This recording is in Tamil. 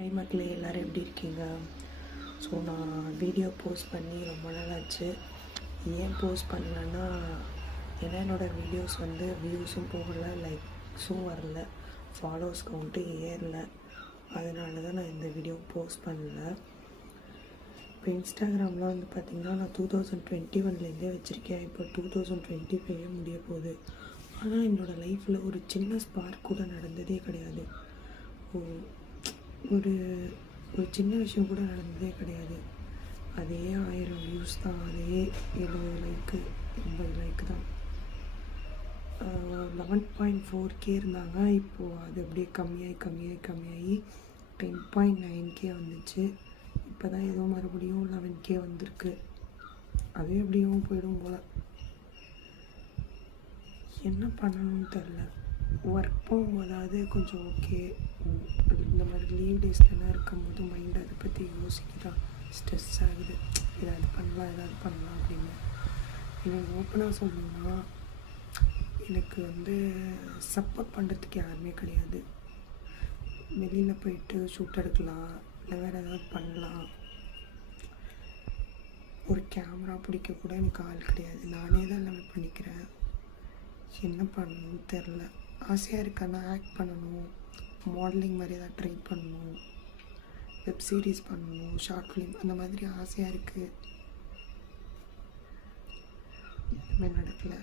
ஹாய் மக்களே, எல்லோரும் எப்படி இருக்கீங்க? ஸோ நான் வீடியோ போஸ்ட் பண்ணி ரொம்ப நாள் ஆச்சு. ஏன் போஸ்ட் பண்ணலன்னா, ஏன்னா என்னோடய வீடியோஸ் வியூஸும் போகலை, லைக்ஸும் வரல, ஃபாலோவர்ஸ் கவுண்ட்டு ஏறலை. அதனால தான் நான் இந்த வீடியோ போஸ்ட் பண்ணல. இப்போ இன்ஸ்டாகிராமில் பார்த்திங்கன்னா நான் 2021 வச்சுருக்கேன். இப்போ 2025 முடிய போகுது. ஆனால் என்னோடய லைஃப்பில் ஒரு சின்ன ஸ்பார்க் கூட நடந்ததே கிடையாது. ஒரு சின்ன விஷயம் கூட நடந்ததே கிடையாது. அதே 1000 வியூஸ் தான், அதே 70 லைக்கு 80 லைக்கு தான். 11.4K இருந்தாங்க. இப்போது அது அப்படியே கம்மியாகி 10.9K வந்துச்சு. இப்போ தான் ஏதோ மறுபடியும் 11K வந்திருக்கு. அதே எப்படியும் போயிடும் போல். என்ன பண்ணணும்னு தெரில. ஒர்க் போகும்போதாவது கொஞ்சம் ஓகே. இந்த மாதிரி லீவ் டேஸ்லலாம் இருக்கும்போது மைண்ட் அதை பற்றி யோசிக்க ஸ்ட்ரெஸ் ஆகுது. ஏதாவது பண்ணலாம் அப்படின்னு. எனக்கு ஓப்பனாக சொல்லணும்னா, எனக்கு சப்போர்ட் பண்ணுறதுக்கு யாருமே கிடையாது. வெளியில் போயிட்டு ஷூட் எடுக்கலாம், இல்லை வேறு ஏதாவது பண்ணலாம். ஒரு கேமரா பிடிக்க கூட எனக்கு ஆள் கிடையாது. நானே தான் எல்லாமே பண்ணிக்கிறேன். என்ன பண்ணணும்னு தெரில. ஆசையாக இருக்கானா ஆக்ட் பண்ணணும், மாடலிங் மாதிரி ஏதாவது ட்ரை பண்ணணும், வெப் சீரிஸ் பண்ணணும், ஷார்ட் ஃபிலிம், அந்த மாதிரி ஆசையாக இருக்குது. எதுவுமே நடக்கலை.